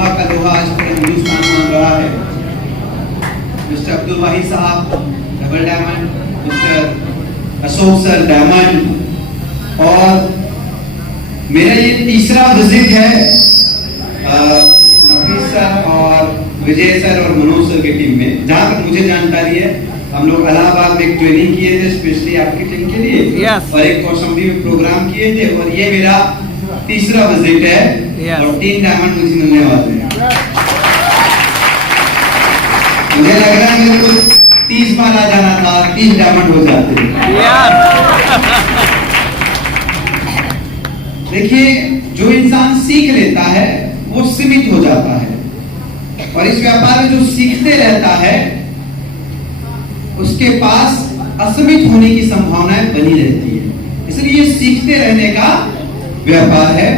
लोहा का लोहा आज पूरे हिंदुस्तान मान रहा है। मिस्टर अब्दुल वाहिद साहब double diamond, mister Ashok sir diamond, और मेरा ये तीसरा विजिट है नफीस सर और विजय सर और मनोज सर की टीम में। जहां तक मुझे जानकारी है हम लोग इलाहाबाद में एक ट्रेनिंग किए थे स्पेशली आपकी टीम के लिए, और एक कौशंबी में प्रोग्राम किए थे, और ये मेरा तीसरा विजिट है और 3 डायमंड मुझे मिलने वाले हैं। मुझे लग रहा है मेरे को 30 बार आ जाना था, 30 डायमंड हो जाते। देखिए, जो इंसान सीख लेता है वो सीमित हो जाता है, और इस व्यापार में जो सीखते रहता है उसके पास असीमित होने की संभावनाएं बनी रहती है। इसलिए ये सीखते रहने का व्यापार है।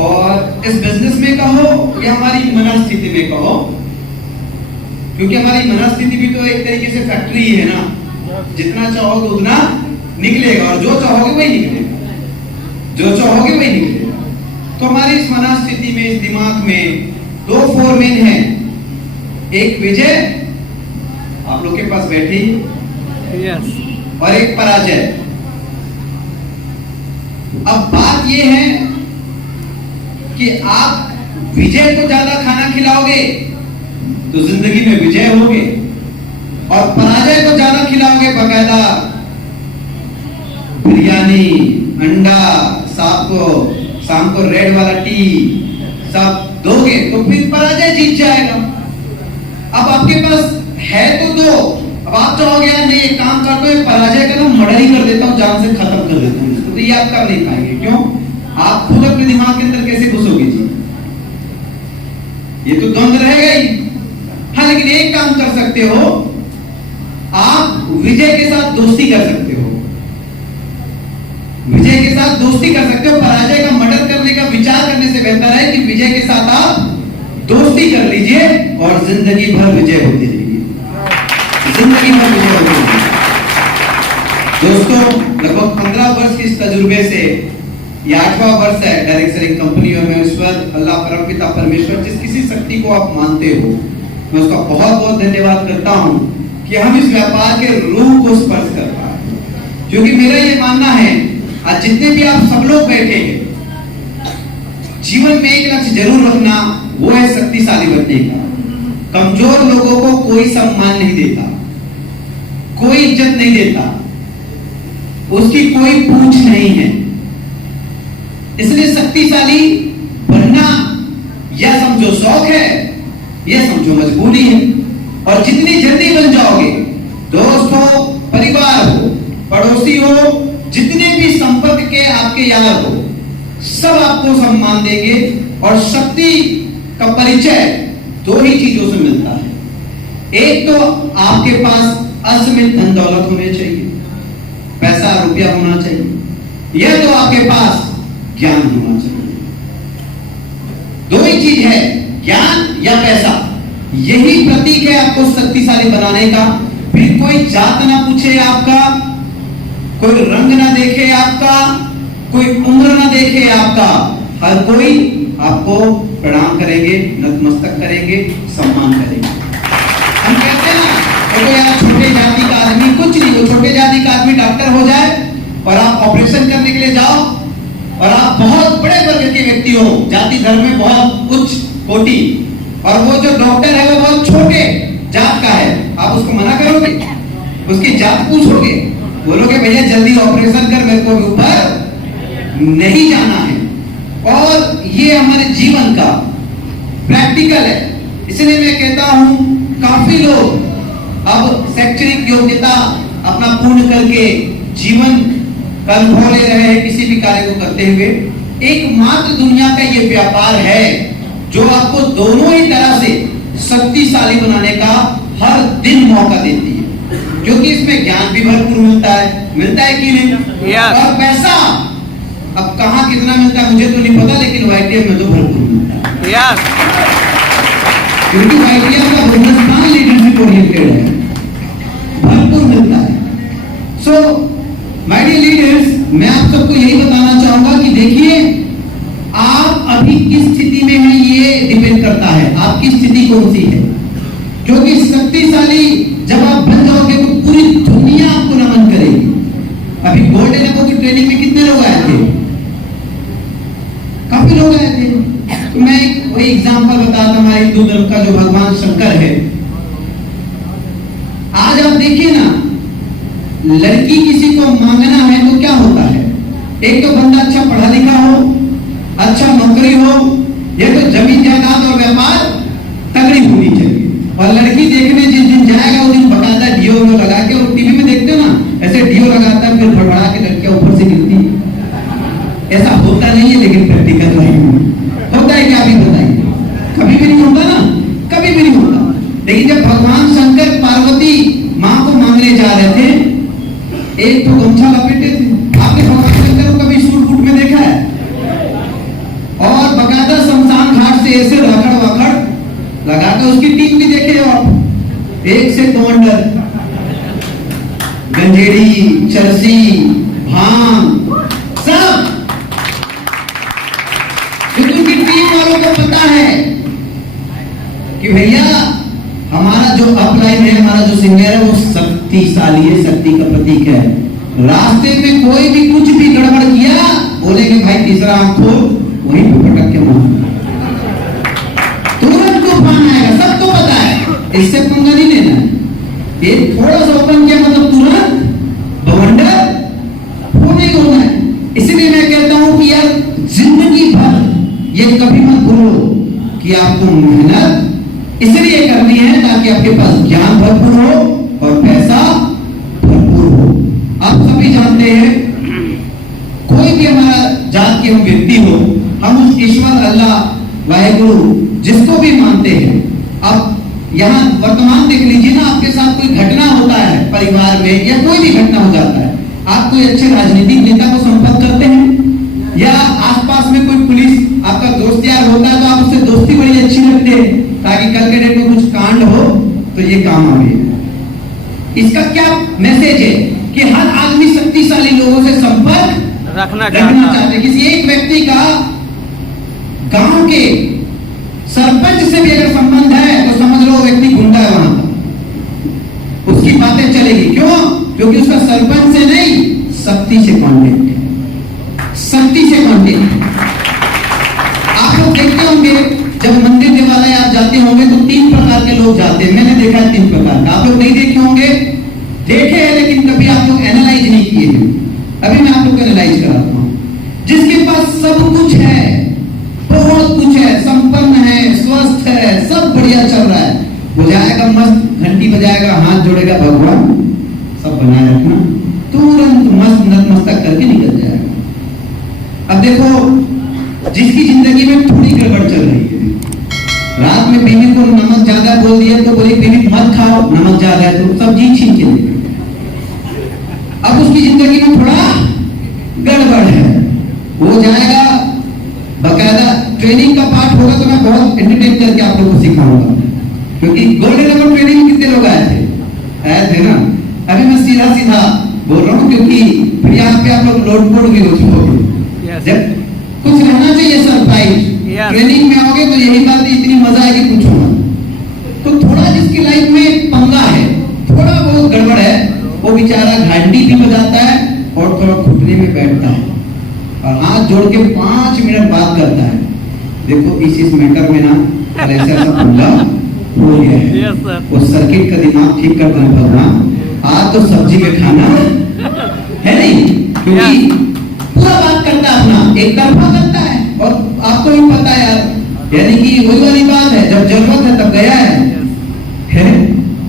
और इस बिजनेस में कहो या हमारी मनस्थिति में कहो, क्योंकि हमारी मनस्थिति भी तो एक तरीके से फैक्ट्री है ना, जितना चाहोगे उतना निकलेगा, और जो चाहोगे वही निकलेगा, जो चाहोगे वही निकलेगा। तो हमारी इस मनस्थिति में, इस दिमाग में 2 फोरमैन हैं, एक विजय आप लोग के पास बैठी, और एक पराजय। अब बात यह है कि आप विजय को ज्यादा खाना खिलाओगे तो जिंदगी में विजय होगे, और पराजय को ज्यादा खिलाओगे, बकायदा बिरयानी, अंडा, शाम को रेड वाला टी सब दोगे तो फिर पराजय जीत जाएगा। अब आपके पास है तो दो, अब आप चाहोगे यार नहीं एक काम करते हो, पराजय का ना मर्डर ही कर देता हूं, जान से खत्म कर देता हूं इसको, तो ये आप कर नहीं पाएंगे। क्यों? आप खुद अपने दिमाग के अंदर कैसे घुसोगे जी? ये तो द्वंद्व रहेगा ही। हाँ, लेकिन एक काम कर सकते हो, आप विजय के साथ दोस्ती कर सकते हो, विजय के साथ दोस्ती कर सकते हो। पराजय का मर्डर करने का विचार करने से बेहतर है कि विजय के साथ आप दोस्ती कर लीजिए और जिंदगी भर विजय होती रहेगी, जिंदगी भर विजय होती रहेगी। दोस्तों, लगभग 15 वर्ष के इस तजुर्बे से ये 8वां वर्ष है डायरेक्ट सेलिंग कंपनी, और मैं ईश्वर अल्लाह परमपिता परमेश्वर जिस किसी शक्ति को आप मानते हो, मैं उसका बहुत बहुत धन्यवाद करता हूं कि हम इस व्यापार के रूह को स्पर्श कर पाए। क्योंकि मेरा ये मानना है, आज जितने भी आप सब लोग बैठे हैं, जीवन में एक लक्ष्य जरूर रखना, वो है शक्तिशाली बनने का। कमजोर लोगों को कोई सम्मान नहीं देता, कोई इज्जत नहीं देता, उसकी कोई पूछ नहीं है। इसलिए शक्तिशाली बनना या समझो शौक है या समझो मजबूरी है, और जितनी जल्दी बन जाओगे, दोस्त हो, परिवार हो, पड़ोसी हो, जितने भी संपर्क के आपके यार हो, सब आपको सम्मान देंगे। और शक्ति का परिचय 2 ही चीजों से मिलता है। एक तो आपके पास असीमित धन दौलत होनी चाहिए, पैसा रुपया होना चाहिए, या तो आपके पास ज्ञान होना चाहिए। 2 ही चीज है, ज्ञान या पैसा। यही प्रतीक है आपको शक्तिशाली बनाने का। फिर कोई जात ना पूछे आपका, कोई रंग ना देखे आपका, कोई उम्र ना देखे आपका, हर कोई आपको प्रणाम करेंगे, नतमस्तक करेंगे, सम्मान करेंगे। हम कहते हैं ना, तो यार छोटे जाति का आदमी कुछ नहीं, वो छोटे जाति का आदमी डॉक्टर हो जाए और आप ऑपरेशन करने के लिए जाओ, और आप बहुत बड़े वर्ग के व्यक्ति हो, जाति धर्म में बहुत उच्च कोटि, और वो जो डॉक्टर है वो बहुत छोटे जात का है, आप उसको मना करोगे? उसकी जात पूछोगे? बोलोगे भैया जल्दी ऑपरेशन कर, मेरे को ऊपर नहीं जाना है। और ये हमारे जीवन का प्रैक्टिकल है। इसलिए मैं कहता हूं, काफी लोग अब शैक्षणिक योग्यता अपना पूर्ण करके जीवन का अनुभव ले रहे हैं किसी भी कार्य को करते हुए। एकमात्र दुनिया का ये व्यापार है जो आपको दोनों ही तरह से शक्तिशाली बनाने का हर दिन मौका देती है, क्योंकि इसमें ज्ञान भी भरपूर मिलता है कि नहीं? और पैसा अब कहां कितना मिलता है मुझे तो नहीं पता, लेकिन YTF में तो भरपूर मिलता है, क्योंकि YTF का बिजनेस प्लान लीडरशिप ओरिएंटेड है, भरपूर मिलता है। सो माय डियर लीडर्स, मैं आप सबको यही बताना चाहूंगा कि देखिए, आप अभी अभी किस स्थिति में है ये डिपेंड करता है, आपकी स्थिति कौन सी है। क्योंकि शक्तिशाली जब आप बन जाओगे तो पूरी दुनिया आपको नमन करेगी। अभी गोल्डन एपो की ट्रेनिंग में कितने लोग आए थे? काफी लोग आए थे। तो मैं वही एग्जांपल बताता हमारे हिंदू धर्म का, जो भगवान शंकर है। आज आप देखिए ना, लड़की किसी को मांगना है तो क्या होता है? एक तो बंदा अच्छा पढ़ा लिखा हो, अच्छा नौकरी हो, ये तो जमीन जायदाद और व्यापार तगड़ी होनी चाहिए। और लड़की देखने जिस दिन जाएगा उस दिन बकायदा डीओ लगा के, और टीवी में देखते हो ना ऐसे डीओ लगाता है, फिर भड़बड़ा के लड़कियां ऊपर से गिरती है। ऐसा होता नहीं है, लेकिन प्रैक्टिकल नहीं होता है। क्या भी बताइए, कभी भी नहीं होता ना, कभी भी नहीं होता। लेकिन जब भगवान शंकर पार्वती माँ को मांगने जा रहे थे, एक तो गमछा लपेटे थे। आपने भगवान शंकर को कभी सूट बूट में देखा है? और बकायदा शमशान घाट से ऐसे राखड़ वाखड़ लगा के उसकी टीम भी देखे आप, एक से दो अंडर, गंजेड़ी, चरसी, भांग, सब। क्योंकि उनकी टीम वालों को पता है कि भैया हमारा जो अपलाइन है, हमारा जो सिंगर है वो शक्तिशाली है, शक्ति का प्रतीक है। रास्ते में कोई भी कुछ भी गड़बड़ किया, बोलेंगे भाई तीसरा आंख खोल, वहीं पे पटक के मार, तुरंत तूफान आएगा। सबको पता है, इससे पंगा नहीं लेना है। ये थोड़ा सा ओपन किया मतलब तुरंत बवंडर वो नहीं होना है। इसलिए मैं कहता हूं कि यार जिंदगी भर ये कभी मत भूलो कि आपको मेहनत इसलिए करनी है ताकि आपके पास ज्ञान भरपूर हो और पैसा भरपूर हो। आप सभी जानते हैं, कोई भी हमारा जात के हम व्यक्ति हो, हम उस ईश्वर अल्लाह वाहेगुरु जिसको भी मानते हैं। अब यहाँ वर्तमान देख लीजिए ना, आपके साथ कोई घटना होता है परिवार में या कोई भी घटना हो जाता है, आप कोई अच्छे राजनीतिक नेता को संपर्क करते हैं, या आसपास में कोई पुलिस आपका दोस्त यार होता है तो आप उससे दोस्ती बड़ी अच्छी रखते हैं ताकि कल के डेट में कुछ कांड हो तो ये काम आवे। इसका क्या मैसेज है कि हर आदमी शक्तिशाली लोगों से संपर्क रखना चाहते हैं। किसी एक व्यक्ति का गांव के सरपंच से भी अगर संबंध है तो समझ लो व्यक्ति गुंडा है, वहां का उसकी बातें चलेगी। क्यों? क्योंकि उसका सरपंच से नहीं, शक्ति से कांटेक्ट है, शक्ति से कांटेक्ट। आप लोग देखते होंगे जब मंदिर देवालय आप जाते होंगे तो 3 प्रकार के लोग जाते हैं। मैंने देखा है 3 प्रकार का, आप लोग नहीं देखे होंगे, देखे हैं लेकिन कभी आप लोग एनालाइज नहीं किए हैं। अभी मैं आप लोग को एनालाइज कराता हूं। जिसके पास सब कुछ है, बहुत कुछ है, संपन्न है, स्वस्थ है, सब बढ़िया चल रहा है, वो जाएगा मस्त घंटी बजाएगा, हाथ जोड़ेगा, भगवान सब बनाए रखना, तुरंत मस्त नतमस्तक करके निकल जाएगा। अब देखो, जिसकी जिंदगी में थोड़ी गड़बड़ चल रही है, रात में बीवी को नमक ज्यादा बोल दिया तो बोली बीवी मत खाओ, नमक ज्यादा है, तो सब्जी छीन के दे। अब उसकी जिंदगी में थोड़ा गड़बड़ है, वो जाएगा, बकायदा ट्रेनिंग का पार्ट होगा तो मैं बहुत एंटरटेन करके आप लोगों को सिखाऊंगा। क्योंकि गोल्डन लेवल ट्रेनिंग कितने लोग आए थे ना। अभी मैं सीधा सीधा बोल रहा हूँ क्योंकि फिर यहाँ पे आप लोग लोड भी हो जाओगे। जब कुछ रहना चाहिए सरप्राइज, ट्रेनिंग में आओगे तो यही बात इतनी मजा आएगी पूछो मत। तो थोड़ा जिसकी लाइफ में पंगा है, थोड़ा बहुत गड़बड़ है, वो बेचारा घंटी भी बजाता है और थोड़ा घुटने में बैठता है और हाथ जोड़ के 5 मिनट बात करता है। देखो इस मैटर में ना ऐसा पंगा हो गया है, वो सर्किट का दिमाग ठीक करता है भगवान। आज तो सब्जी में खाना है नहीं, क्योंकि पूरा बात करता है अपना, एक तरफा करता है। और आपको भी पता है यार, यानी कि वही वाली बात है, जब जरूरत है तब गया है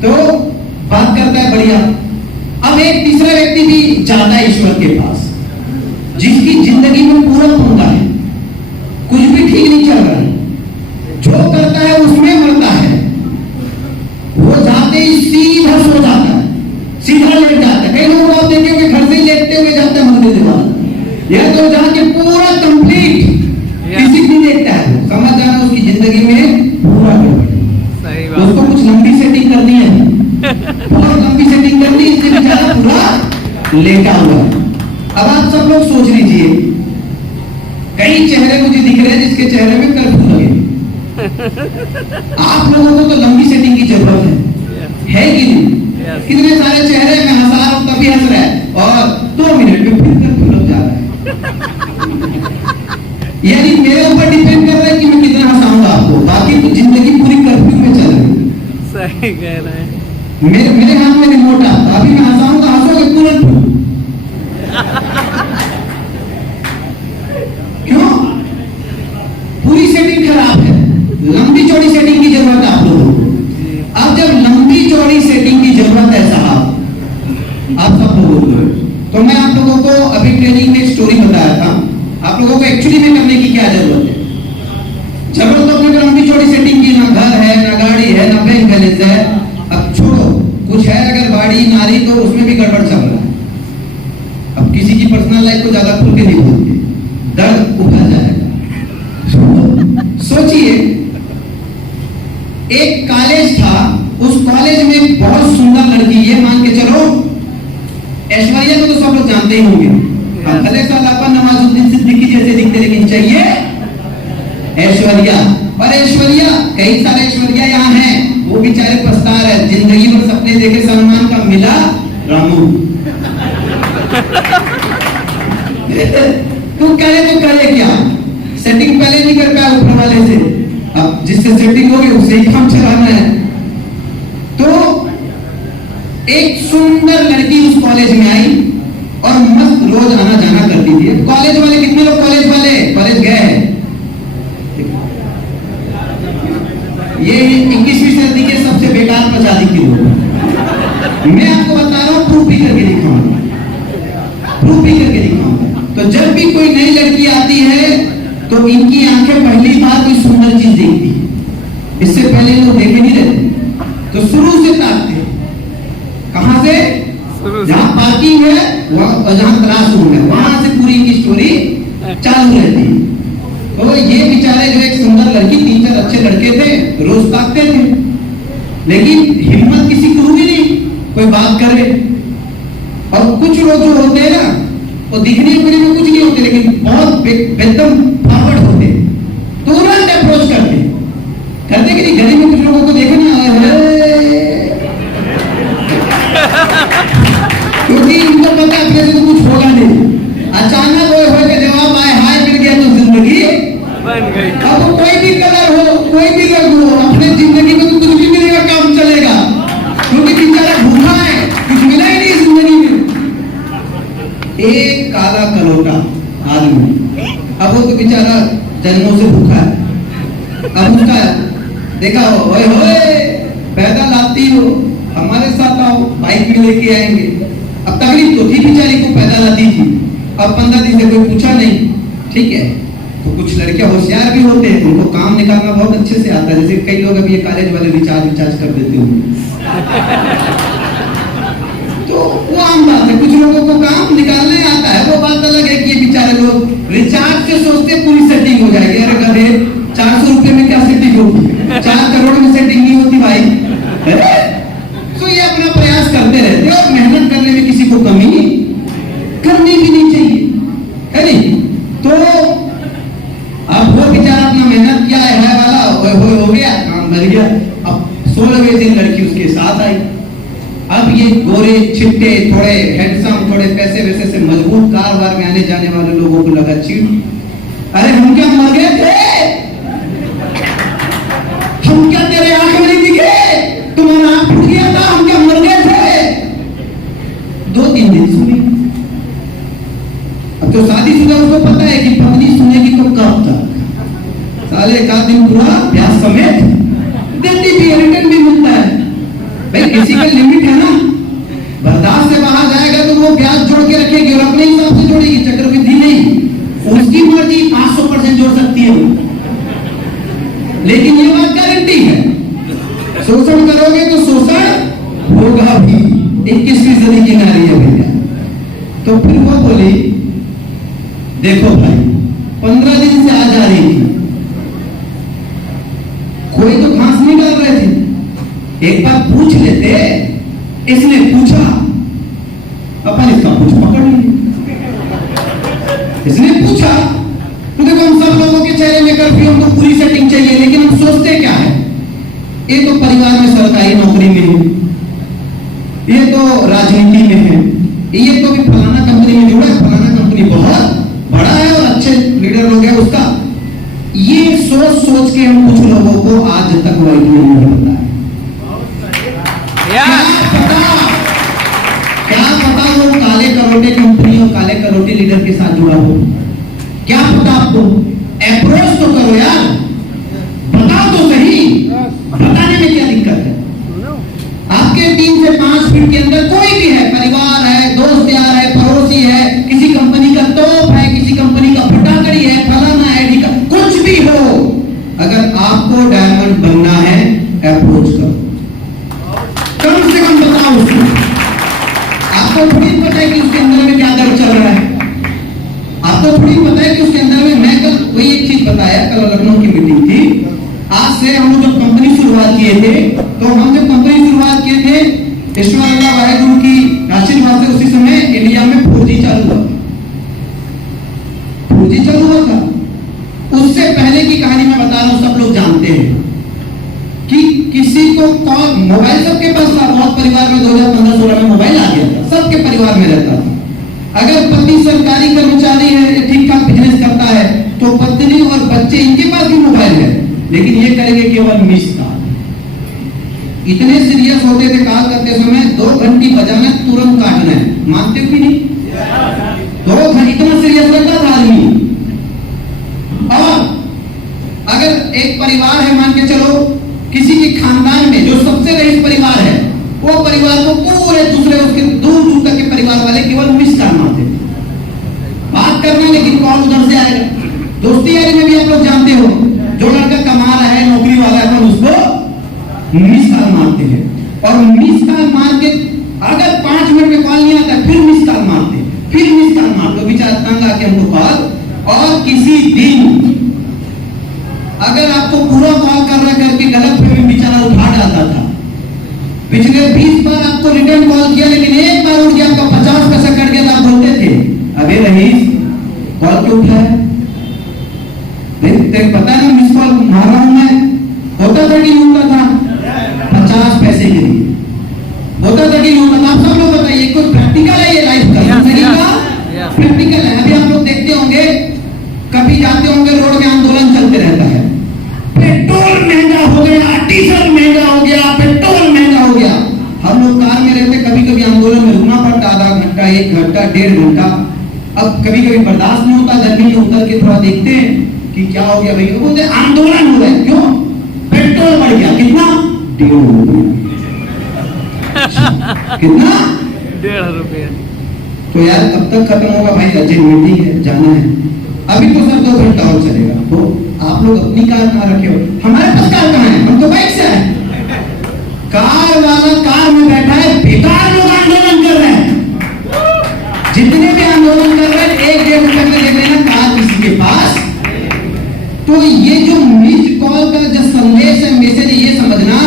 तो बात करता है बढ़िया। अब एक तीसरा व्यक्ति भी जाता है ईश्वर के पास, जिसकी जिंदगी में पूरा पंगा है, कुछ भी ठीक नहीं चल रहा है, जो करता है उसमें मरता है। वो जाते ही सीधा सो जाता है, सीधा लेट जाता है। कई लोग आप देखेंगे घर से ही लेटते हुए जाते हैं मंदिर देवालय, या तो जाके पूरा कंप्लीट किसी भी देखता है, समझ जाना उसकी जिंदगी में पूरा गड़बड़। उसको कुछ लंबी सेटिंग करनी है, बहुत लंबी सेटिंग करनी है, इसलिए बेचारा पूरा लेटा हुआ है। अब आप सब लोग सोच लीजिए, कई चेहरे मुझे दिख रहे हैं जिसके चेहरे में कर्फ्यू लगे। आप लोगों को तो लंबी सेटिंग की जरूरत है कि नहीं? कितने सारे चेहरे में हंसा रहा हूं तभी हंस रहा है और 2 मिनट में फिर कर्फ्यू लग जा रहा है। यानी मेरे ऊपर डिपेंड कर रहा है कि मैं कितना हंसाऊंगा आपको, बाकी तो जिंदगी पूरी कर्फ्यू में चल रही है। सही कह रहे हैं। मेरे हाथ में रिमोट है, अभी मैं हंसाऊंगा, हंसोगे तुरंत। क्यों? पूरी सेटिंग खराब है, लंबी चौड़ी सेटिंग की जरूरत है आप लोगों को। अब जब लंबी चौड़ी सेटिंग की जरूरत है साहब आप सब लोगों को, तो मैं आप लोगों को अभी ट्रेनिंग में एक स्टोरी बताया था, आप लोगों को एक्चुअली में करने की क्या जरूरत है। जरूरत तो अपने लंबी चौड़ी सेटिंग की, ना घर है, ना गाड़ी है, ना बैंक बैलेंस है। अब छोड़ो, कुछ है अगर गाड़ी नारी तो उसमें भी गड़बड़ चल रहा है। अब किसी की पर्सनल लाइफ को ज्यादा खुल के नहीं बोलते, दर्द उभर जाएगा। सोचिए, एक कॉलेज था, उस कॉलेज में बहुत सुंदर लड़की, ये मान के चलो ऐश्वर्या को तो सब लोग जानते ही होंगे, भले सालापा नवाजुद्दीन सिद्दीकी जैसे दिखते, लेकिन चाहिए ऐश्वर्या। और ऐश्वर्या, कई सारे ऐश्वर्या यहाँ हैं, वो बेचारे पछता रहे, जिंदगी में सपने देखे सलमान का मिला रामू। तू करे क्या, सेटिंग पहले नहीं कर पाया ऊपर वाले से, अब जिससे सेटिंग होगी उसे ही काम चलाना है। तो एक सुंदर लड़की उस कॉलेज में आई और मस्त रोज आना जाना करती थी। कॉलेज वाले, कितने लोग कॉलेज गए हैं? ये 21वीं सदी के सबसे बेकार प्रजाति के लोग, मैं आपको बता रहा हूं, प्रूफ भी करके दिखाऊंगा। तो जब भी कोई नई लड़की आती है तो इनकी आंखें पहली बार कोई सुंदर चीज देखती है, इससे पहले लोग देखे नहीं रहते, तो शुरू से ताकते हैं। कहां से? जहां पार्किंग है वहां, जहां क्लासरूम है वहां से पूरी की स्टोरी चालू रहती है। तो ये बेचारे जो एक सुंदर लड़की, 3-4 अच्छे लड़के थे, रोज ताकते थे, लेकिन हिम्मत किसी को हुई नहीं कोई बात करे। और कुछ लोग जो होते हैं ना, वो दिखने में कुछ नहीं होते, लेकिन बहुत एकदम फॉरवर्ड होते, तुरंत अप्रोच करते कि नहीं। गली में कुछ लोगों को देखा नहीं आया है, क्योंकि इनको पता है अपने से तो कुछ होगा नहीं। अचानक वो हो के जवाब आए, हाय मिल गया तो जिंदगी बन गई। अब वो कोई भी कलर हो, कोई भी रंग हो, अपने जिंदगी में तो कुछ भी मिलेगा, काम चलेगा, क्योंकि बेचारा भूखा है, कुछ मिला ही नहीं जिंदगी में। एक काला कलोटा आदमी, अब वो तो बेचारा जन्मों से भूखा है। अब उसका देखा हो, ओए होए पैदल आती हो, हमारे साथ आओ, बाइक में लेके आएंगे। अब तकलीफ तो थी बेचारी को, पैदल आती थी। अब 15 दिन से कोई पूछा नहीं, ठीक है। तो कुछ लड़कियां होशियार भी होते हैं, उनको काम निकालना बहुत अच्छे से आता है, जैसे कई लोग अभी ये कॉलेज वाले रिचार्ज कर देते होंगे। तो वो आम बात है, कुछ लोगों को काम निकालने आता है, वो बात अलग है कि बेचारे लोग रिचार्ज से सोचते पूरी सेटिंग हो जाएगी। अरे गधे, 400 रुपए में क्या सेटिंग होगी, 4 करोड़ में सेटिंग नहीं होती भाई। तो ये अपना प्रयास करते रहते हैं, और मेहनत करने में किसी को कमी करनी भी नहीं चाहिए, है नहीं। तो अब वो बेचारा अपना मेहनत किया है वाला, हो गया काम, मर गया। अब 16वें दिन लड़की उसके साथ आई। अब ये गोरे छिट्टे, थोड़े हैंडसम, थोड़े पैसे वैसे से मजबूत कार वार में आने जाने वाले लोगों को लगा चीट, अरे हम क्या मर गए थे, हम क्या तेरे आंख में नहीं दिखे, तुम्हारा आंख फूट गया था, हम क्या मर गए थे। 2-3 दिन सुनी। अब जो शादीशुदा उसको पता है कि पत्नी सुनेगी तो कब तक, साले का दिन पूरा ब्याह समेत देती भी, रिटर्न भी मिलता है। भाई किसी का लिमिट है ना, बर्दाश्त से बाहर जाएगा तो वो ब्याज जोड़ के रखेगी और अपने हिसाब से जोड़ेगी, चक्रवृद्धि नहीं। उसकी मर्जी 500% जोड़ सकती है, लेकिन ये बात गारंटी है, शोषण करोगे तो शोषण होगा भी। 21वीं सदी की नारी है भैया। तो फिर वो बोली, देखो भाई 15 दिन से आ जा रही थी, कोई तो घास नहीं डाल रहे थे, एक बार पूछ लेते। इसने पूछा, अपन इसका पूछ पकड़ लिया। इसने पूछा तो हमको पूरी सेटिंग चाहिए, लेकिन हम सोचते क्या है, ये तो परिवार में सरकारी नौकरी में है, ये तो राजनीति में है, ये तो भी फलाना कंपनी में जुड़ा है, फलाना कंपनी बहुत बड़ा है और अच्छे लीडर लोग हैं उसका। ये सोच सोच के हम कुछ लोगों को आज तक राइट नहीं पता है। क्या पता वो काले करोटे कंपनी और काले करोटे लीडर के साथ जुड़ा हो, क्या पता आपको? अप्रोच तो करो यार, बताओ तो सही, बताने में क्या दिक्कत है? आपके 3 से 5 फीट के अंदर कोई भी है, परिवार है, दोस्त यार है, पड़ोसी है, किसी कंपनी का तोप है, किसी कंपनी का फटाकड़ी है, फलाना है, कुछ भी हो, अगर आपको डायमंड बनना है अप्रोच करो, कम से कम बताओ उसको। आपको थोड़ी पता है कि उसके अंदर में क्या दर्द चल रहा है, आपको थोड़ी पता है कि उसके अंदर में। मैं कल वही एक चीज बताया, कल लखनऊ की मीटिंग थी। आज से हम लोग जब कंपनी शुरुआत किए थे, तो हम जब कंपनी शुरुआत किए थे, ईश्वर अल्लाह वाहेगुरु की आशीर्वाद से उसी समय इंडिया में 4G चालू हुआ, 4G चालू हुआ था। उससे पहले की कहानी मैं बता रहा हूं, सब लोग जानते हैं कि किसी को कॉल, मोबाइल सबके पास था, बहुत परिवार में 2015-16 में मोबाइल आ गया था, सबके परिवार में रहता था। अगर पति सरकारी कर्मचारी है, ठीक ठाक बिजनेस करता है, तो पत्नी और बच्चे इनके पास भी मोबाइल है, लेकिन ये करेंगे केवल मिस कॉल। इतने सीरियस होते थे कॉल करते समय, 2 घंटी बजाना तुरंत काटना है, मानते हो कि नहीं? 2 घंटे, इतना सीरियस रहता था आदमी। और अगर एक परिवार है, मान के चलो किसी के खानदान में जो सबसे रईस परिवार है, वो परिवार को पूरे दूसरे उसके दूर दूर तक के परिवार वाले केवल मिस कॉल मारते, बात करना, लेकिन कॉल उधर से आएगा। दोस्ती यारी में भी आप लोग जानते हो, जो लड़का कमा रहा है, नौकरी वाला है, अपन उसको मिस कॉल मारते हैं। और मिस कॉल मार के अगर 5 मिनट में कॉल नहीं आता, फिर मिस कॉल मारते, फिर मिस कॉल मार दो, बेचारा तंग आके हमको कॉल। और किसी दिन अगर आपको पूरा कॉल कर रहा करके गलत फहमी बेचारा उठा डालता था, पिछले 20 बार आपको रिटर्न कॉल किया, लेकिन एक बार उठ गया, आपका 50 पैसा कट गया, तो आप बोलते थे, अबे रईस कॉल क्यों उठाया? तेरे पता नहीं मिस कॉल मार रहा हूं मैं, होता था कि नहीं होता था? 50 पैसे के लिए होता था कि नहीं होता था? आप सब लोग बताइए, कोई प्रैक्टिकल है ये लाइफ का? प्रैक्टिकल है। अभी आप लोग देखते होंगे, कभी जाते होंगे रोड में, आंदोलन चलते रहता है, पेट्रोल महंगा हो गया, डीजल महंगा हो गया, पेट्रोल महंगा हो गया। हम लोग कार में रहते, कभी कभी आंदोलन में रुकना पड़ता, आधा घंटा, 1 घंटा, 1.5 घंटा। अब कभी कभी बर्दाश्त नहीं होता, गर्मी में उतर के थोड़ा देखते हैं कि क्या हो गया भाई, बोलते आंदोलन हो रहा है, क्यों? पेट्रोल बढ़ गया, कितना? 1.5 रुपया। कितना? 1.5 रुपया। तो यार कब तक खत्म होगा भाई? अर्जेंट मीटिंग है, जाना है। अभी तो सर 2 घंटा और चलेगा। तो आप लोग अपनी कार कहाँ रखे हो? हमारे पास कार कहाँ है? हम तो बाइक से आए। कार वाला कार में बैठा है, बेकार लोग आंदोलन कर रहे हैं। जितने भी आंदोलन कर रहे हैं, 1-1.5 रुपए में दे देना कार किसी के पास। तो ये जो मिस्ड कॉल का जो संदेश है, मैसेज है, ये समझना,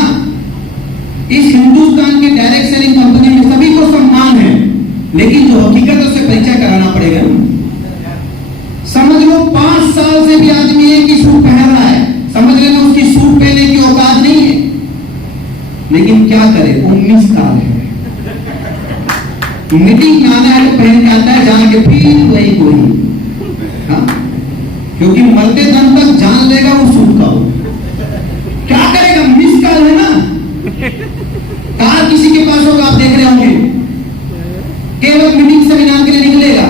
इस हिंदुस्तान की डायरेक्ट सेलिंग कंपनी में सभी को सम्मान है, लेकिन जो हकीकत है उससे परिचय कराना पड़ेगा। समझ लो 5 साल से भी आदमी एक ही सूट पहन रहा है, समझ लेना उसकी सूट पहनने की औकात नहीं है, लेकिन क्या करे, 19 साल है। मीटिंग में आना है तो पहन के आता है, जाके फिर वही कोई। हाँ, क्योंकि मरते दम तक जान लेगा वो सूट का हो। क्या करेगा? मिस कॉल है ना। कार किसी के पास होगा, आप देख रहे होंगे, केवल मीटिंग सेमिनार के लिए निकलेगा,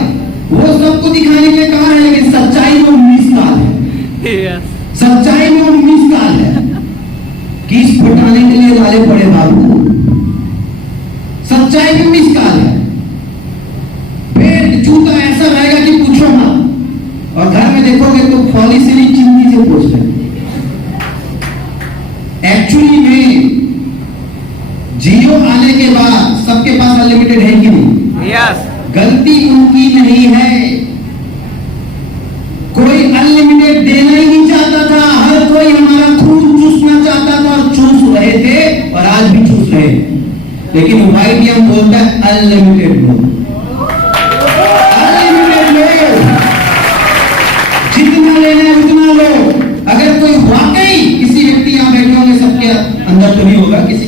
वो सबको दिखाने के लिए कार है, लेकिन सच्चाई में 19 साल है। सच्चाई में 19 साल है। किस फटाने के लिए लाले पड़े बाबू, सच्चाई में 19 साल है। पेट जूता ऐसा रहेगा कि पूछो ना, और घर में देखोगे तो पॉलिसी नहीं, चिंती से पूछ रहे। एक्चुअली में जियो आने के बाद सबके पास अनलिमिटेड है कि नहीं? यस। गलती उनकी नहीं है, कोई अनलिमिटेड देना ही नहीं चाहता था, हर कोई हमारा खून चूसना चाहता था और चूस रहे थे, और आज भी चूस रहे हैं। लेकिन वाईटीएम बोलता है अनलिमिटेड लो, अनलिमिटेड लो, जितना लेना है उतना लो। अगर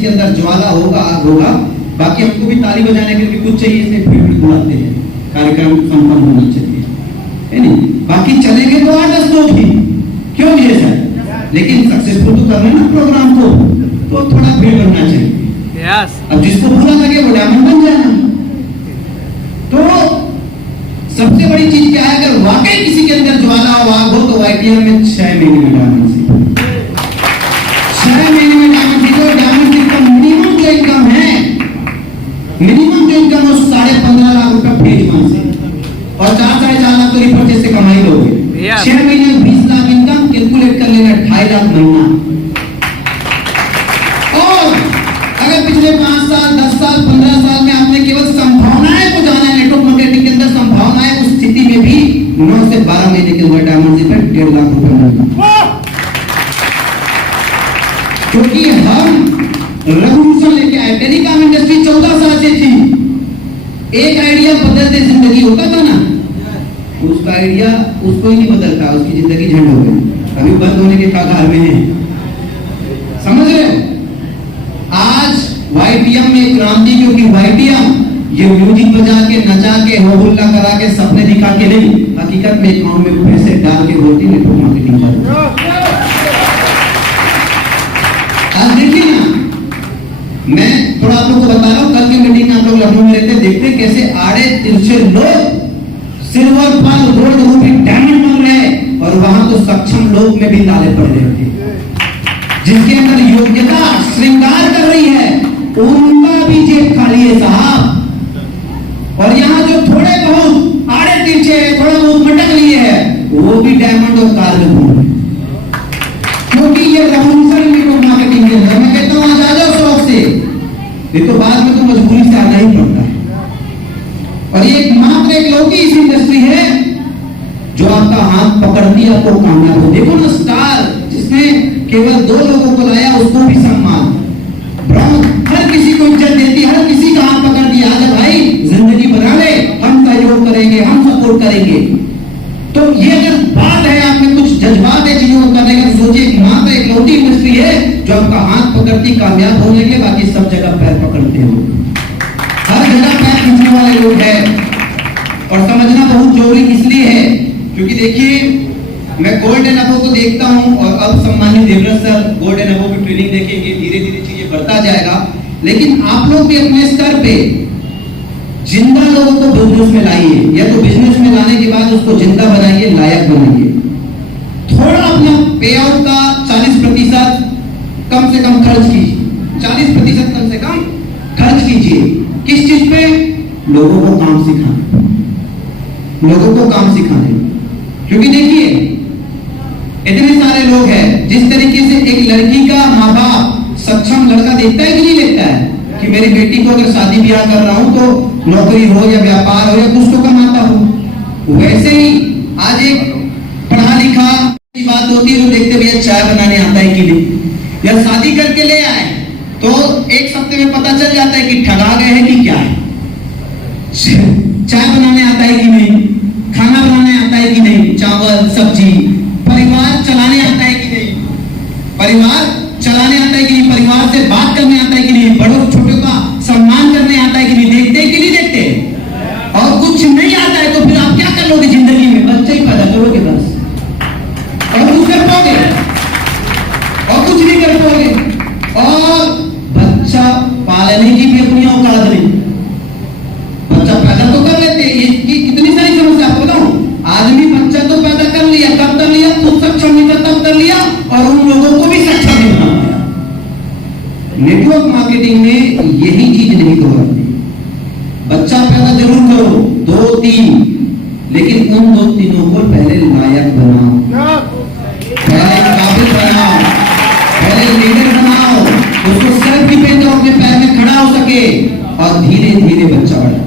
के अंदर ज्वाला होगा, आग होगा। बाकी हमको भी ताली बजाने के लिए कुछ चाहिए, इसे फिर भी बुलाते हैं, कार्यक्रम संपन्न होना चाहिए, है नहीं? बाकी चलेंगे तो 8-10 लोग ही, क्यों ये सर? लेकिन सक्सेसफुल तो करना ना प्रोग्राम को, तो थोड़ा भीड़ बनना चाहिए। अब जिसको बुरा लगे वो डायमंड बन जाना। तो सबसे बड़ी चीज क्या है, अगर वाकई किसी के अंदर ज्वाला हो, आग हो, तो YPM में 6 महीने में डायमंड सीख, 6 महीने में डायमंड सीखो। डायमंड सीख का मिनिमम जो इनकम है, मिनिमम जो इनकम है 15.5 लाख रुपए फेज 1 से, और 4-4.5 लाख तो रिपर्चेज से कमाई लोगे। 6 महीने में 20 लाख इनकम, कैलकुलेट कर लेना 2.5 लाख महीना। और अगर पिछले 5 साल, 10 साल, 15 साल में आपने केवल संभावनाएं को जाना है, नेटवर्क मार्केटिंग के अंदर संभावनाएं, उस स्थिति में भी 9 से 12 महीने के अंदर डायमंड से 1.5 लाख रुपए मिलेगा। क्योंकि हम रेवोल्यूशन लेके आए। टेलीकॉम इंडस्ट्री 14 साल से थी, एक आइडिया बदलते जिंदगी होता था ना, उसका आइडिया उसको ही नहीं बदलता, उसकी जिंदगी झंड हो गई, अभी बंद होने के कगार में है। समझ रहे हो? आज YPM में क्रांति, क्योंकि YPM ये म्यूजिक बजा के, नचा के, होहुल्ला करा के, सपने दिखा के नहीं, हकीकत में अकाउंट में पैसे डाल के होती नेटवर्क मार्केटिंग कर। आज देखिए ना, मैं थोड़ा आप लोग को बता रहा हूँ, कल की मीटिंग में आप लोग लखनऊ में रहते, देखते कैसे आड़े तिरछे लोग सिल्वर, पल, गोल्ड, रूबी, डायमंड बन रहे हैं, और वहां तो सक्षम लोग में भी ताले पड़ रहे थे, जिनके अंदर योग्यता श्रृंगार कर रही है, उनका भी जेब खाली है साहब। और यहाँ जो थोड़े बहुत आड़े तिरछे, थोड़ा बहुत मटक लिए है, वो भी डायमंड और कार में घूम रहे, क्योंकि ये रेवोल्यूशन नेटवर्क मार्केटिंग के अंदर। मैं कहता हूँ आज आ जाओ शौक से, ये तो बाद में तो मजबूरी से आना ही पड़ता है। और ये मात्र एक लौकी इस इंडस्ट्री है जो आपका हाथ पकड़ती है, आपको कामयाब हो। देखो ना, स्टार जिसने केवल 2 लोगों को लाया, उसको भी सम्मान, ब्राउन हर किसी को इज्जत देती, हर किसी का हाथ पकड़ दिया, आजा भाई जिंदगी बना ले, हम सहयोग करेंगे, हम सपोर्ट करेंगे। तो ये अगर बात है, आप में कुछ जज्बात है चीजों को करने का, सोचिए मात्र एक लौटी इंडस्ट्री है जो आपका हाथ पकड़ती, कामयाब होने के, बाकी सब जगह पैर पकड़ते हो, हर जगह पैर खींचने वाले लोग हैं। और समझना बहुत जरूरी इसलिए है क्योंकि देखिए, मैं गोल्ड एंड अबव को देखता हूं, और अब सम्मानित Devvrat sir gold and above की ट्रेनिंग देखेंगे, धीरे धीरे चीजें बढ़ता जाएगा। लेकिन आप लोग भी अपने स्तर पे जिंदा लोगों को बिजनेस में लाइए, या तो बिजनेस में लाने के बाद उसको जिंदा बनाइए, लायक बनाइए। थोड़ा अपना पे आउट का 40% कम से कम खर्च कीजिए, 40% कम से कम खर्च कीजिए। किस चीज पे? लोगों को काम सिखाने, लोगों को काम सिखाने। क्योंकि देखिए, इतने सारे लोग हैं, जिस तरीके से एक लड़की का माँ बाप सक्षम लड़का देखता है कि नहीं देखता है, कि मेरी बेटी को अगर शादी ब्याह कर रहा हूं तो नौकरी हो या व्यापार हो या कुछ तो कमाता हो। वैसे ही आज एक पढ़ा लिखा की बात होती है, तो देखते भैया चाय बनाने आता है कि नहीं, या शादी करके ले आए तो एक हफ्ते में पता चल जाता है कि ठगा गए हैं कि क्या है। चाय बनाने आता है कि नहीं, खाना बनाने आता है कि नहीं, चावल सब्जी, परिवार चलाने आता है कि नहीं, परिवार चलाने आता है कि नहीं, परिवार से बात करने आता है कि नहीं, बड़ों छोटों का सम्मान करने आता है कि नहीं, देखते हैं कि नहीं देखते। और कुछ नहीं आता है तो फिर आप क्या कर लोगे जिंदगी में? बच्चे ही पैदा करोगे बस, और कुछ कर पाओगे? और कुछ नहीं कर पाओगे। और बच्चा पालने की भी अपनी औकात नहीं, बच्चा पैदा तो कर लेते हैं, ये कितनी सारी समस्या आपको बताऊं। आदमी बच्चा तो पैदा कर लिया, कब कर लिया? खुद सक्षम नहीं था तब कर लिया, और उन लोगों को भी सक्षम नहीं बना दिया। नेटवर्क मार्केटिंग में यही चीज नहीं दोहराती। बच्चा पैदा जरूर करो, 2-3, लेकिन उन 2-3 को पहले लायक बनाओ, पहले काबिल बनाओ, पहले लीडर बनाओ, उसको सेल्फ डिपेंड करो, अपने पैर में खड़ा हो सके, और धीरे धीरे बच्चा बढ़ा।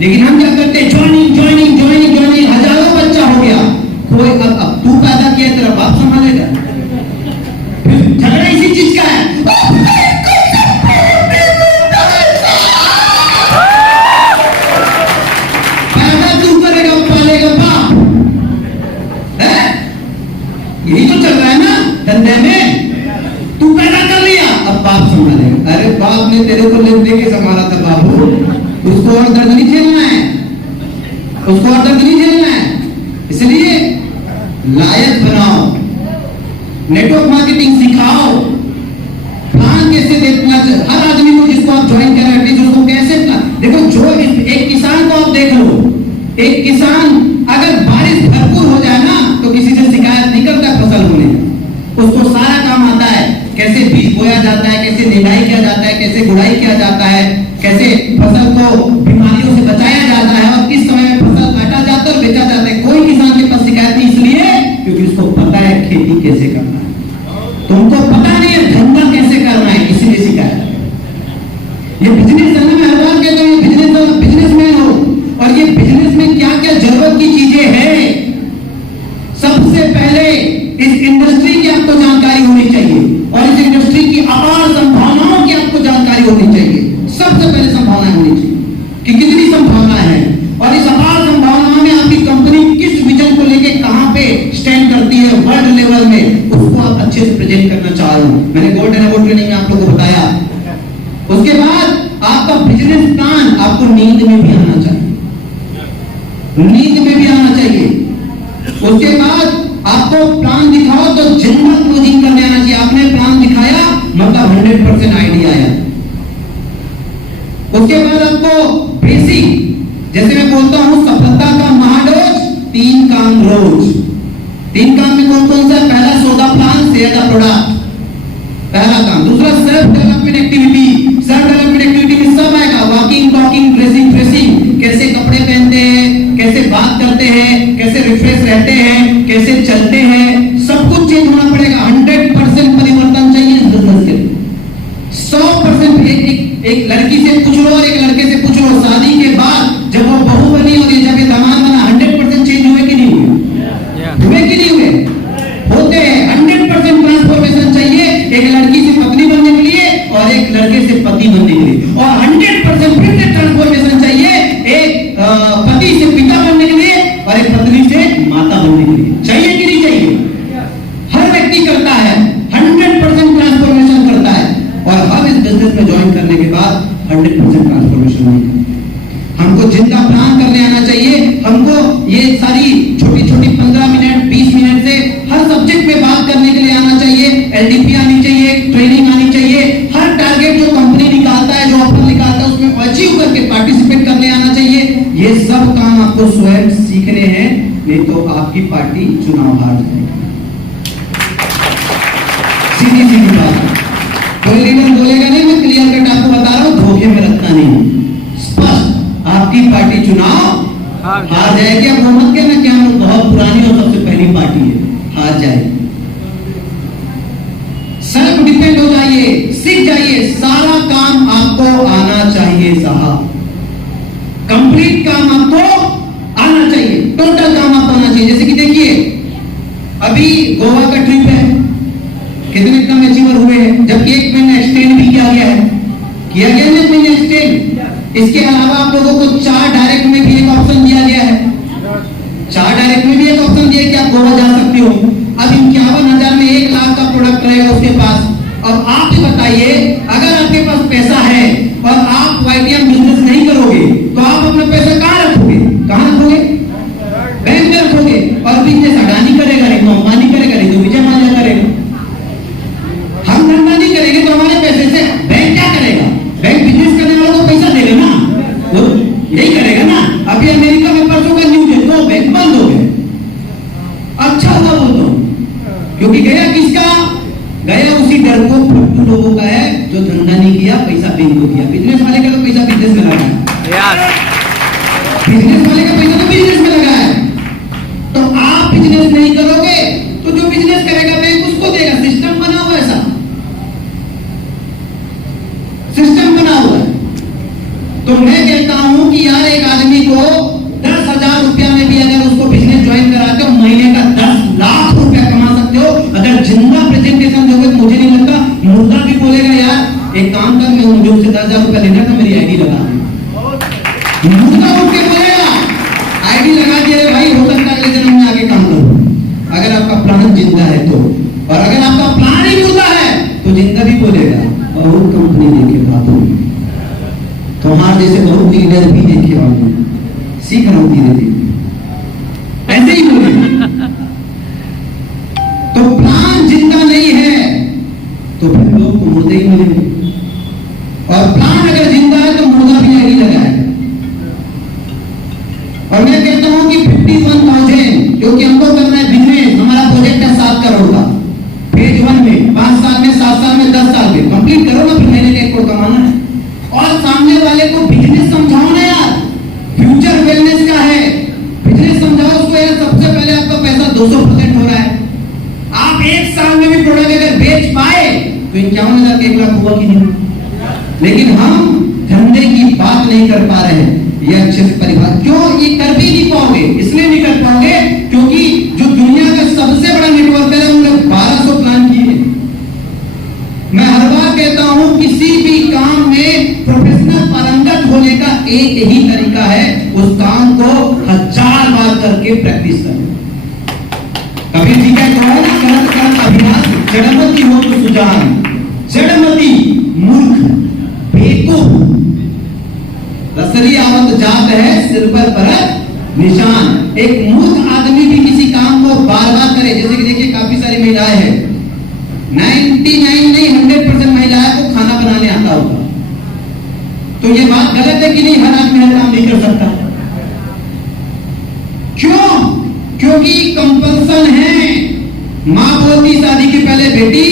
लेकिन हम क्या करते हैं? ज्वाइनिंग ज्वाइनिंग ज्वाइनिंग ज्वाइनिंग, हजारों बच्चा हो गया, कोई अब तू पैदा किया, तेरा बाप संभालेगा। फिर झगड़ा इसी चीज का है, पैदा तू करेगा, पालेगा बाप, यही तो चल रहा है ना धंधे में। तू पैदा कर लिया, अब बाप संभालेगा। अरे बाप ने तेरे को ले दे के संभाला था बाबू, उसको और दर्द नहीं झेलना है, उसको और दर्द नहीं झेलना है। इसलिए लायक बनाओ, नेटवर्क मार्केटिंग सिखाओ, प्लान कैसे देखना चाहिए हर आदमी को जिसको आप ज्वाइन करें, एटलीस्ट उसको कैसे देखो। जो एक किसान को आप देख लो, एक किसान अगर बारिश भरपूर हो जाए ना तो किसी से शिकायत नहीं करता फसल होने, उसको सारा काम आता है, कैसे बीज बोया जाता है, कैसे निराई किया जाता है, कैसे गुड़ाई किया जाता है, कैसे फसल को बीमारियों से बचाया जाता है और किस समय में फसल काटा जाता है और बेचा जाता है। कोई किसान के पास शिकायत नहीं, इसलिए क्योंकि उसको पता है खेती कैसे करना है। तुमको पता नहीं है धंधा कैसे करना है, इसलिए शिकायत है। ये बिजनेस है ना, मैं हर बार कहता हूँ, ये बिजनेसमैन हो और ये बिजनेस में क्या क्या जरूरत की चीजें हैं, सबसे पहले इस इंडस्ट्री की आपको जानकारी होनी चाहिए और इस इंडस्ट्री की अपार संभावनाओं की आपको जानकारी होनी चाहिए। सबसे पहले संभावनाएं होनी चाहिए कि कितनी संभावना है और इस अपार संभावनाओं में आपकी कंपनी किस विजन को लेके कहां पे स्टैंड करती है वर्ल्ड लेवल में, उसको आप अच्छे से प्रेजेंट करना चाह रहे हूं। मैंने गोल्डन अवार्ड ट्रेनिंग में आप लोगों को बताया। उसके बाद आपका बिजनेस प्लान आपको नींद में भी आना चाहिए, नींद में भी आना चाहिए। उसके बाद आपको प्लान दिखाओ तो जिंदा क्लोजिंग करने आना चाहिए। आपने प्लान दिखाया मतलब 100% आइडिया आया। उसके बाद आपको बेसिक, जैसे मैं बोलता हूं सफलता का महाडोज 3 काम रोज। 3 काम में कौन कौन सा? पहला सौदा प्लान, शेयर द प्रोडक्ट, पहला काम। दूसरा self development activity, self development activity में सब आएगा, वॉकिंग, टॉकिंग, ड्रेसिंग, कैसे कपड़े पहनते हैं, कैसे बात करते हैं, कैसे रिफ्रेश रहते हैं, कैसे चलते हैं, सब कुछ चेंज होना पड़ेगा। 100% परिवर्तन चाहिए इस बिजनेस के लिए। 100% एक लड़की से पूछ लो और एक लड़के से पूछ लो, शादी के बाद जब वो बहू बनी और जब ये दामाद बना, 100% चेंज हुए कि नहीं हुए? हुए कि नहीं हुए? होते हैं। 100% ट्रांसफॉर्मेशन चाहिए एक लड़की से पत्नी बनने के लिए और एक लड़के से पति बनने के लिए, और 100% फिर से ट्रांसफॉर्मेशन चाहिए एक पति से पिता बनने के लिए और एक पत्नी से माता बनने के लिए। चाहिए कि नहीं चाहिए? हर व्यक्ति करता है, 100% ट्रांसफॉर्मेशन करता है और हम इस बिजनेस में ज्वाइन करने के बाद 100% ट्रांसफॉर्मेशन नहीं करते। हमको जिंदा प्लान करने आना चाहिए। हमको ये सारी छोटी छोटी 15 मिनट 20 मिनट से हर सब्जेक्ट में बात करने के लिए आना चाहिए। एलडीपी आनी चाहिए, ट्रेनिंग आनी चाहिए। हर टारगेट जो कंपनी निकालता है, जो ऑफर निकालता है, उसमें अचीव करके पार्टिसिपेट करने आना चाहिए। ये सब काम आपको स्वयं सीखने हैं, नहीं तो आपकी पार्टी चुनाव हार जाएगी। सीधी सीधी बात, कोई लीडर बोलेगा नहीं, मैं क्लियर कट आपको बता रहा हूं, धोखे में रखना नहीं, स्पष्ट आपकी पार्टी चुनाव हार जाएगी। अब वो मत कहना कि हम बहुत पुरानी और सबसे पहली पार्टी है, हार जाएगी। सेल्फ डिपेंड हो जाइए, सीख जाइए, सारा काम आपको आना चाहिए साहब। कंप्लीट काम आपको आना चाहिए, टोटल काम आपको आना चाहिए। जैसे कि देखिए अभी गोवा का ट्रिप है, कितने कम अचीवर हुए हैं, जबकि 1 महीना एक्सटेंड भी किया गया है, किया गया ना 1 महीना एक्सटेंड। इसके अलावा आप लोगों को 4 डायरेक्ट में भी एक ऑप्शन दिया गया है, 4 डायरेक्ट में भी एक ऑप्शन दिया कि आप गोवा जा सकते हो। अब 51,000 में 1 लाख का प्रोडक्ट रहेगा उसके पास। अब आप ही बताइए, अगर आपके पास पैसा है और आप वाईटीएम बिजनेस नहीं करोगे तो आप अपना पैसा कहां रखोगे? कहां रखोगे? बैंक में रखोगे। और बिजनेस अडानी करेगा, नहीं तो अंबानी करेगा, नहीं तो विजय माल्या करेगा। हम धंधा नहीं करेंगे तो हमारे पैसे से बैंक क्या करेगा? बैंक बिजनेस करने वालों को पैसा देगा ना, वो यही करेगा ना। अभी अमेरिका में परसों का न्यूज है, 2 बैंक बंद हो गए। अच्छा हुआ बोलता हूं, क्योंकि गया किसका? गया उसी डरपोक फट्टू लोगों का है जो धंधा नहीं किया, पैसा बैंक को दिया। बिजनेस वाले का तो पैसा बिजनेस में लगा है, बिजनेस वाले का पैसा तो बिजनेस में लगा है। तो आप बिजनेस नहीं करोगे तो जो बिजनेस करेगा बैंक उसको देगा। सिस्टम बना हुआ है, ऐसा सिस्टम बना हुआ है। तो मैं कहता हूं कि यार एक आदमी को 10,000 रुपया में भी अगर उसको बिजनेस ज्वाइन कराते हो, महीने का 10 लाख रुपया कमा सकते हो अगर जिंदा प्रेजेंटेशन दोगे। तो मुझे नहीं लगता मुर्दा भी बोलेगा यार एक काम कर, मैं मुझे उससे 10,000 रुपया लेना था, मेरी आईडी लगा दे। मुर्दा उठ के बोलेगा, आईडी लगा दिए भाई, हो सकता है अगले जन्म में आगे काम करो, अगर आपका प्लान जिंदा है तो। और अगर आपका प्लान ही मुर्दा है तो जिंदा भी बोलेगा और कंपनी देखे बात होगी। तुम्हारे जैसे बहुत लीडर भी देखे वाले सीख रहा हूं धीरे धीरे, ऐसे ही बोले। तो प्लान जिंदा नहीं है तो फिर लोग को मुर्दे ही मिलेंगे, और प्लान अगर जिंदा है तो मुर्दा भी यही लगाएगा। और मैं कहता हूं कि 51,000, क्योंकि हमको करना है बिजनेस, हमारा प्रोजेक्ट है 7 करोड़ का, फेज 1 में 5 साल में, 7 साल में, 10 साल में कंप्लीट करो ना, फिर महीने का 1 करोड़ कमाना है। और सामने वाले को बिजनेस समझाओ ना यार, फ्यूचर वेलनेस का है, बिजनेस समझाओ उसको यार। सबसे पहले आपका पैसा 200% हो रहा है, आप 1 साल में भी प्रोडक्ट अगर बेच पाए तो 51,000 1 लाख हुआ कि नहीं। लेकिन हम धंधे की बात नहीं कर पा रहे हैं, ये अच्छे से परिभाषा क्यों ये कर भी नहीं पाओगे, इसलिए नहीं कर पाओगे क्योंकि जो दुनिया का सबसे बड़ा नेटवर्क है उन्होंने 1200 प्लान किए। मैं हर बार कहता हूं किसी भी काम में प्रोफेशनल पारंगत होने का एक ही तरीका है, उस काम को 1000 बार करके प्रैक्टिस करना। कभी ठीक है कहो ना, करत करत अभिनाश जड़मती हो तो सुजान, जड़मती मूर्ख बेवकूफ, रसरी आवत जात है सिर पर परत निशान। एक मूर्ख आदमी भी किसी काम को बार बार करे, जैसे कि देखिए काफी सारी महिलाएं हैं, 99 नहीं 100% महिलाएं को खाना बनाने आता होगा, तो ये बात गलत है कि नहीं हर आदमी हर काम नहीं कर सकता। क्यों? क्योंकि कंपल्सन है। मां बोलती शादी के पहले बेटी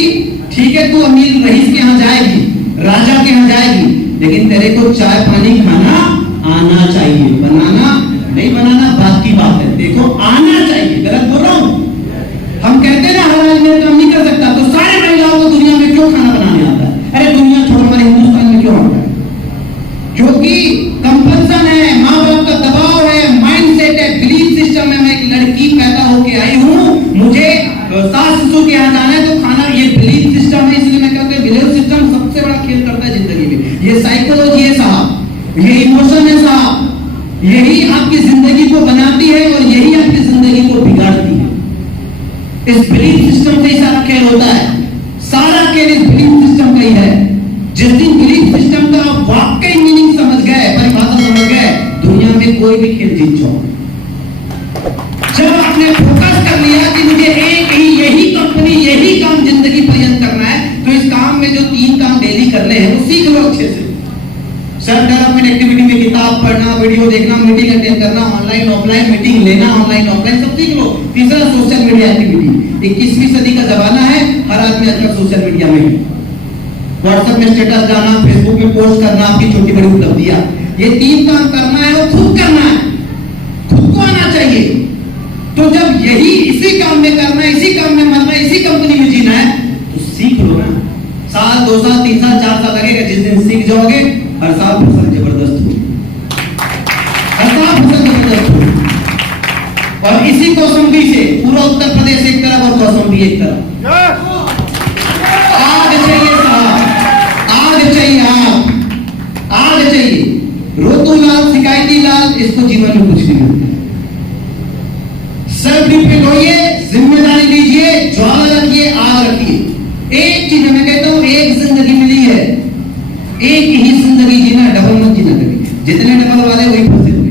ठीक है तू अमीर रईस के यहां जाएगी, राजा के यहां जाएगी, लेकिन तेरे को चाय पानी खाना आना चाहिए, बनाना नहीं बनाना बात की बात है, देखो आना चाहिए। गलत बोल रहा हूं? हम कहते हैं ना हर आदमी काम नहीं कर सकता, तो सारे महिलाओं को दुनिया में क्यों खाना बनाने आता है? अरे दुनिया छोड़ हमारे हिंदुस्तान में क्यों आता है? क्योंकि कंपल्सन है, माँ बाप का दबाव है, माइंडसेट है, बिलीफ सिस्टम है। मैं एक लड़की पैदा होके आई हूँ, मुझे सास ससुर के यहाँ जाना है तो खाना, ये बिलीफ सिस्टम है। इसलिए मैं कहता हूँ बिलीफ सिस्टम सबसे बड़ा खेल करता है जिंदगी में। ये साइकोलॉजी है साहब, ये इमोशन है साहब, यही आपकी जिंदगी को बनाती है और यही आपकी जिंदगी को बिगाड़ती है। इस बिलीफ सिस्टम से ही सारा खेल होता है, सारा खेल इस बिलीफ सिस्टम का ही है। जिस दिन बिलीफ सिस्टम का आप वाकई मीनिंग समझ गए, परिभाषा समझ गए, दुनिया में कोई भी खेल जीत जाओ। जब आपने फोकस कर लिया कि मुझे एक ही यही कंपनी यही काम जिंदगी पर्यंत करना है, तो इस काम में जो 3 काम डेली करने हैं वो सीख लो अच्छे से। सेल्फ डेवलपमेंट एक्टिविटी में किताब पढ़ना, वीडियो देखना, मीटिंग अटेंड करना, ऑनलाइन ऑफलाइन मीटिंग लेना, ऑनलाइन ऑफलाइन सब सीख लो। तीसरा सोशल मीडिया एक्टिविटी, 21वीं सदी का जमाना है, हर आदमी आजकल सोशल मीडिया में है। व्हाट्सएप में स्टेटस डालना, फेसबुक में पोस्ट करना, आपकी छोटी बड़ी उपलब्धियां, ये 3 काम करना है और खुद करना है, खुद को आना चाहिए। तो जब यही इसी काम में करना है, इसी काम में मरना है, इसी कंपनी में जीना है, तो सीख लो ना। साल 2 साल 3 साल 4 साल लगेगा, जिस दिन सीख जाओगे हर साल फसल जबरदस्त हो, हर साल फसल जबरदस्त हो। और इसी कौशंबी से पूरा उत्तर प्रदेश एक तरफ और कौशंबी एक तरफ। आग चाहिए साहब, आग चाहिए, आग चाहिए। रोतू लाल शिकायती लाल, इसको जीवन में कुछ नहीं मिलता। सेल्फ डिपेंड होइए, जिम्मेदारी लीजिए, ज्वाला रखिए, आग रखिए। एक चीज मैं कहता हूं, एक जिंदगी मिली है, एक ही जिंदगी जीना, डबल मत जीना कभी। जितने डबल वाले वही फंसे हुए,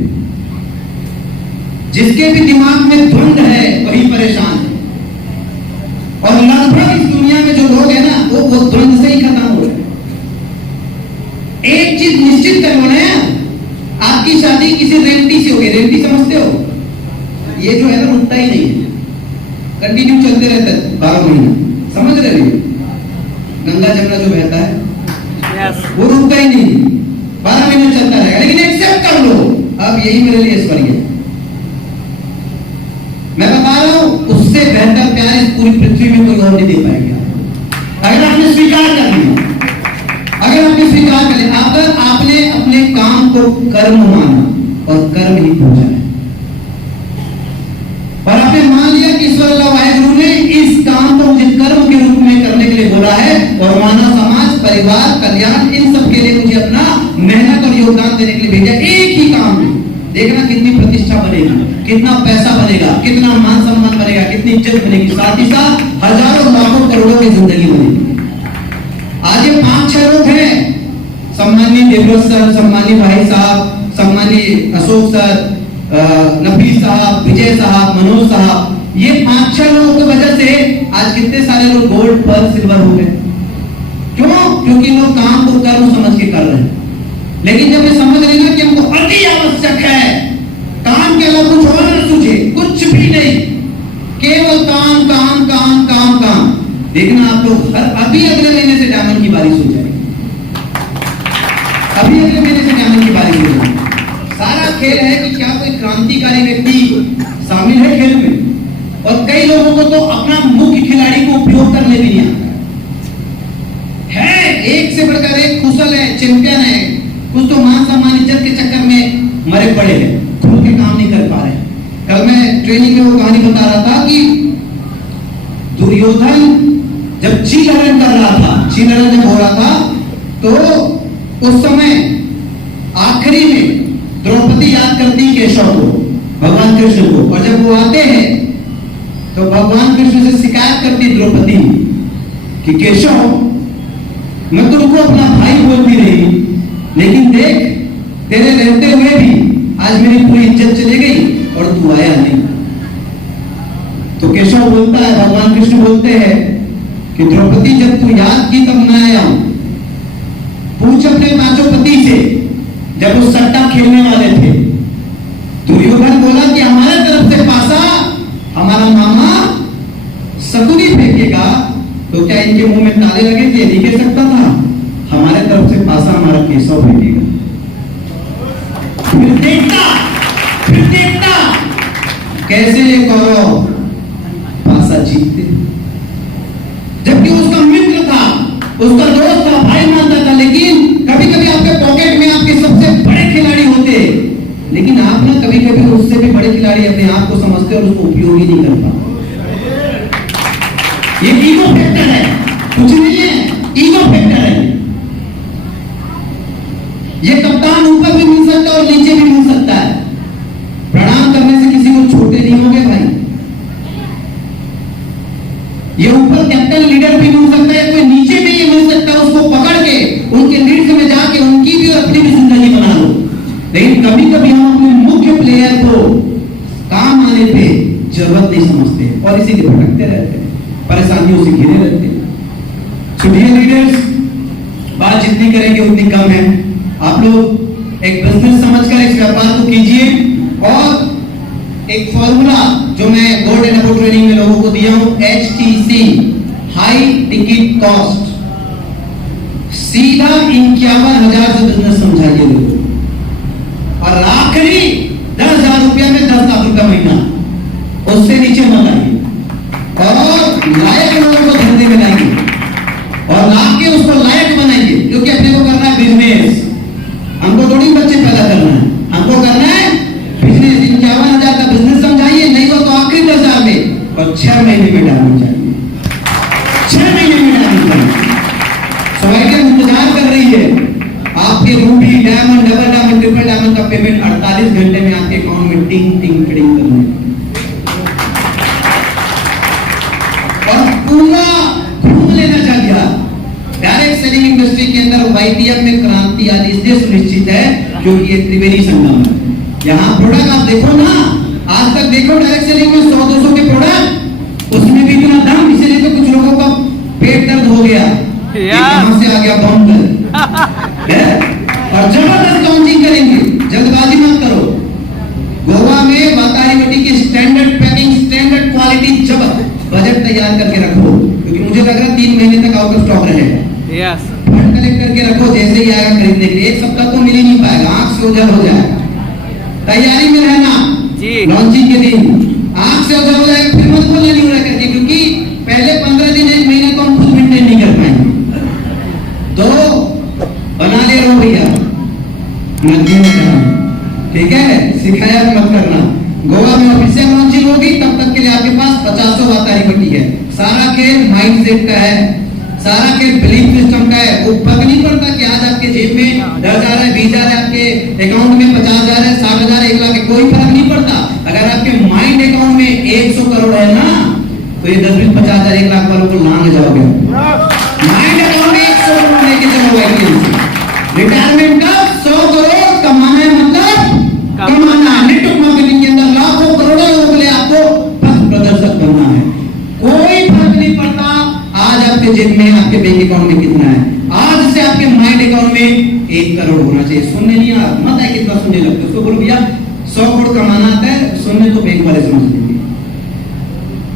जिसके भी दिमाग में द्वंद है वही परेशान है। और लगभग इस दुनिया में जो लोग हैं ना वो द्वंद से ही खत्म हो रहे हैं। एक चीज निश्चित करो ना, आपकी शादी किसी रेंटी से होगी, रेंटी समझते हो? ये जो है ना रुकता ही नहीं है, कंटिन्यू चलते रहता है 12 महीने, समझ रहे हो? गंगा जमुना जो बहता है वो रुकता ही नहीं, 12 महीने चलता रहेगा। लेकिन एक्सेप्ट कर लो, अब यही मेरे लिए स्वर्ग है। मैं बता रहा हूं, उससे बेहतर प्यार इस पूरी पृथ्वी में कोई और नहीं दे पाएगा। अगर आपने स्वीकार कर लिया, अगर आपने स्वीकार कर लिया, अगर आपने अपने काम को कर्म माना और कर्म ही पूजा है, और आपने मान लिया कि ईश्वर अल्लाह वाहिगुरु ने इस काम को मुझे कर्म के रूप में करने के लिए बोला है, और मानव समाज, परिवार, कल्याण, इन सब के लिए मुझे अपना मेहनत और योगदान देने के लिए भेजा। एक ही काम में देखना कितनी प्रतिष्ठा बनेगी, कितना पैसा बनेगा, कितना मान सम्मान बनेगा, कितनी इज्जत बनेगी, साथ ही साथ हजारों लाखों करोड़ों की जिंदगी बनेगी। आज ये 5 5-6 लोग हैं, सम्मानीय देवव्रत सर, सम्मानीय भाई साहब, सम्मानीय अशोक सर, नफीस साहब, विजय साहब, मनोज साहब, ये 5-6 लोगों की वजह से आज कितने सारे लोग गोल्ड पर सिल्वर हो गए। क्यों? क्योंकि लोग काम को कर्म समझ के कर रहे हैं। लेकिन जब ये समझ रहे ना कि हमको अति आवश्यक है, काम के अलावा कुछ और न सूझे, कुछ भी नहीं, केवल काम काम काम काम काम, देखना आप लोग अभी अगले महीने से डायमंड की बारिश हो जाएगी, अभी अगले महीने से डायमंड की बारिश हो जाएगी। सारा खेल है कि क्या कोई क्रांतिकारी व्यक्ति शामिल है खेल में, और कई लोगों को तो अपना मुख्य खिलाड़ी को उपयोग करने भी नहीं आता है। एक से बढ़कर एक कुशल है, चैंपियन है, कुछ तो मान सम्मान इज्जत के चक्कर में मरे पड़े हैं, खुल के काम नहीं कर पा रहे। कल मैं ट्रेनिंग में वो कहानी बता रहा था कि दुर्योधन जब चीलहरण कर रहा था, चीलहरण जब हो रहा था, तो उस समय आखिरी में द्रौपदी याद करती केशव को, भगवान कृष्ण को, और जब वो आते हैं तो भगवान कृष्ण से शिकायत करती द्रौपदी कि केशव, मैं तुमको अपना भाई बोलती रही, लेकिन देख तेरे रहते हुए भी आज मेरी पूरी इज्जत चली गई और तू आया नहीं। तो केशव बोलता है, भगवान कृष्ण बोलते हैं कि द्रौपदी जब तू याद की तब मैं आया हूं, पूछ अपने पांचों पति से जब वो सट्टा खेलने वाले थे। दुर्योधन बोला कि हमारे तरफ से पासा हमारा मामा शकुनी फेंकेगा तो क्या इनके मुंह में ताले लगे थे? नहीं कह सकता था, हमारे तरफ से पासा हमारा केशव फेंकेगा। फिर देखता कैसे ये कौरव पासा जीतते, जबकि उसका मित्र था, उसका दोस्त था, भाई मानता था। लेकिन कभी कभी आपके पॉकेट में आपके सबसे बड़े खिलाड़ी होते, लेकिन आप ना कभी कभी उससे भी बड़े खिलाड़ी अपने आप को समझते और उसको उपयोग ही नहीं कर पाते। ये ईगो फैक्टर है, कुछ नहीं है, ईगो फैक्टर है। ये कप्तान ऊपर भी मिल सकता है और नीचे भी मिल सकता है। प्रणाम करने से किसी को छोटे नहीं होंगे भाई। ये ऊपर कैप्टन लीडर भी मिल सकता है, कोई नीचे भी ये मिल सकता है, उसको पकड़ के उनके लीड में जाके उनकी भी और अपनी भी जिंदगी बना लो। लेकिन कभी कभी हम अपने मुख्य प्लेयर को काम आने पे जरूरत नहीं समझते और इसी के भटकते रहते हैं, परेशानियों से घिरे रहते हैं। डियर लीडर्स, बात जितनी करेंगे उतनी कम है। आप लोग एक बिजनेस समझकर इस व्यापार को कीजिए, और एक फॉर्मूला जो मैं गोल्ड एंड अबव ट्रेनिंग में लोगों को दिया हूं, HTC, हाई टिकट कॉस्ट, सीधा 51,000 से बिजनेस समझाइए लोगों, और आखिरी 10,000 रुपया में 10 लाख रुपया महीना, उससे नीचे मत आइए, और लायक लोगों को धंधे में लाइए और लाके उसको लायक बनाइए। क्योंकि अपने को करना है बिजनेस, हमको थोड़ी बच्चे पैदा करना है, हमको करना है बिजनेस। 51,000 का बिजनेस समझाइए, नहीं हो तो आखिरी 10,000 में, और 6 महीने में डालनी चाहिए, 6 महीने में डालनी चाहिए। सोसाइटी इंतजार कर रही है आपके Ruby, diamond, double diamond, triple diamond का पेमेंट 48 घंटे में आपके अकाउंट में टिंग टिंग टिंग करना है, और पूरा घूम लेना चाहिए। डायरेक्ट सेलिंग इंडस्ट्री के अंदर YPM में क्रांति आदि इसलिए सुनिश्चित है क्योंकि ये त्रिवेणी संगम है। यहाँ प्रोडक्ट आप देखो ना, आज तक देखो डायरेक्ट सेलिंग में 100-200 के प्रोडक्ट, उसमें भी इतना दाम, इसीलिए तो कुछ लोगों का पेट दर्द हो गया, कहां से आ गया बम कर। और जबरदस्त काउंटिंग करेंगे, जल्दबाजी मत करो। गोवा में वातारीवटी की स्टैंडर्ड पैकिंग, स्टैंडर्ड क्वालिटी, जब बजट तैयार करके रखो, क्योंकि मुझे लग रहा है 3 महीने तक आउट ऑफ स्टॉक रहेगा। फंड कलेक्ट करके रखो, जैसे ही आएगा खरीदने के लिए, 1 सप्ताह तो मिल ही नहीं पाएगा, आंख से ओझल हो जाएगा। तैयारी में रहना, लॉन्चिंग के दिन आंख से ओझल हो जाएगा, फिर मत बोलना नहीं हो रहा करके, क्योंकि पहले 15 दिन 1 महीने तो हम खुद मेंटेन नहीं कर पाएंगे। तो बना ले रहो भैया, मध्य में करना, ठीक है, सिखाया मत करना। गोवा में ऑफिशियल लॉन्चिंग होगी, तब तक के लिए आपके पास 50 वातारीवटी है। सारा खेल माइंडसेट का है, सारा खेल बिलीफ सिस्टम का है। वो फर्क नहीं पड़ता कि आज आपके जेब में 10,000 है, 20,000 है, आपके अकाउंट में 50,000 है, 60,000 है, 1 लाख है, कोई फर्क नहीं पड़ता। अगर आपके माइंड अकाउंट में 100 करोड़ है ना, तो ये 10, 20, 50,000, 1 लाख वालों को लांग जाओगे। माइंड अकाउंट में 100 करोड़ लेके जाओ, आपके जेब में, आपके बैंक अकाउंट में कितना है। आज से आपके माइंड अकाउंट में 1 करोड़ होना चाहिए। सुनने नहीं आ मत है कितना सुनने लगते, उसको बोलो भैया 100 करोड़ कमाना आता है, सुनने तो बैंक वाले समझ लेंगे।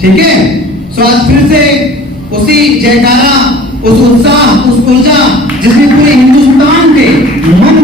ठीक है। सो आज फिर से उसी जयकारा, उस उत्साह, उस ऊर्जा जिसमें पूरे हिंदुस्तान के मन